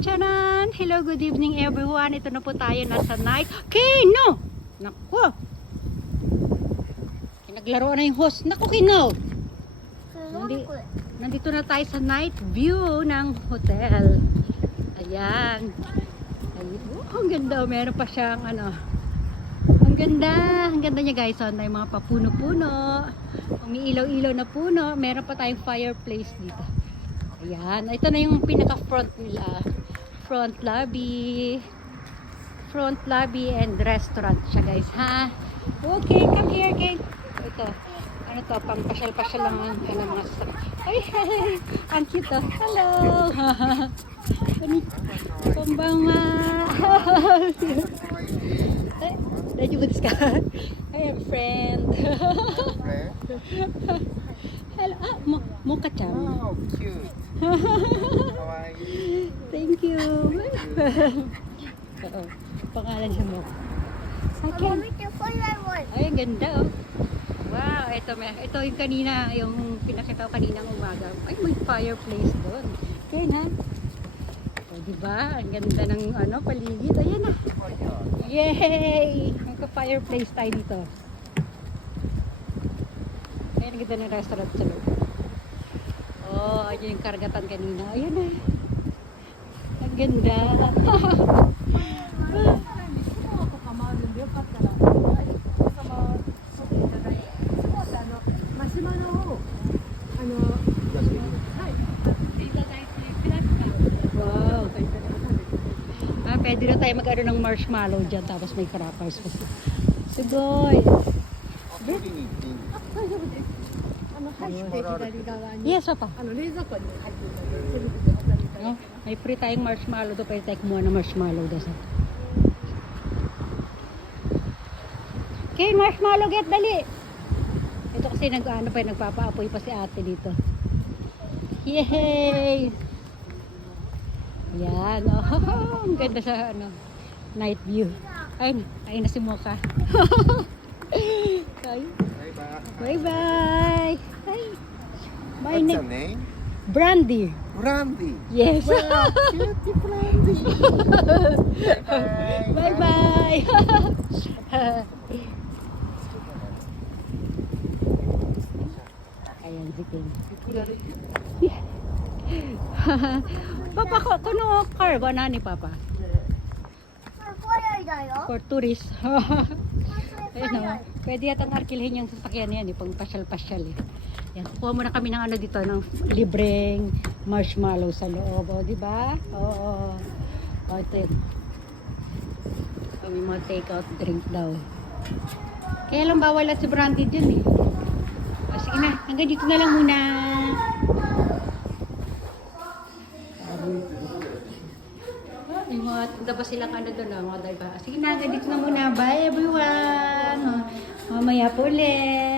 Charan! Hello, good evening everyone. Ito na po tayo, nasa night. Kino! Naku! Naglaro na yung host. Naku, Kino! Nandito na tayo sa night view ng hotel. Ayan. Ang ganda. Meron pa siyang ano. Ang ganda. Ang ganda niya guys. May mga papuno-puno. Umiilaw-ilaw na puno. Meron pa tayong fireplace dito. Ayan. Ito na yung pinaka-front nila. Front lobby. Front lobby and restaurant siya guys. Ha? Okay, come here, Kate. Ito. Ano to? Pang pasyal-pasyal lang ang mga ay, ang cute oh. Hello. Konbanwa. Did you ka? I have a friend. Hello. Mocha-chan. Oh, cute. Kawaii. Thank you. Oo. Pangalan siya mo. Ay, ang ganda oh. Wow, ito yung kanina, yung pinakita ko kaninang umaga. Ay, may fireplace doon. Okay na. O, diba? Ang ganda ng paligid. Ayan na. Yay! Magka-fireplace tayo dito. Ayan, ang ganda ng restaurant sa loob. Oh, ayan yung karagatan kanina. Ayan na. Ang ganda. Wow. Pwede na tayo mag-ano ng marshmallow dyan tapos may crackers. Sugoy. Yes, papa. No, may free tayong marshmallow doon. Pwede tayo kumuha ng marshmallow doon. Okay, marshmallow, get dali. Ito kasi nagpapaapoy pa si ate dito. Yay! Yan, oh, ang ganda sa night view. Ay na si Mocha. Bye-bye. Bye. What's your name? Brandy. Brandy. Yes. Wow, cute Brandy. Bye-bye. Ayan si King. Papa, kuno car ba na ni Papa? For tourist. Ayun o. Pwede yatang arkilhin yung sasakyan yan, pang pasyal-pasyal eh. Yan, kuha muna kami ng dito, ng libreng marshmallow sa loob. O, diba? Oo. O, ito yun. May mga take-out drink daw. Kaya lang bawal at si Brandy dyan eh. O, sige na. Hanggang dito na lang muna. Yung mga tinda pa silang doon, mga diba? Sige na, hanggang dito na muna. Bye everyone! Mamaya po ulit.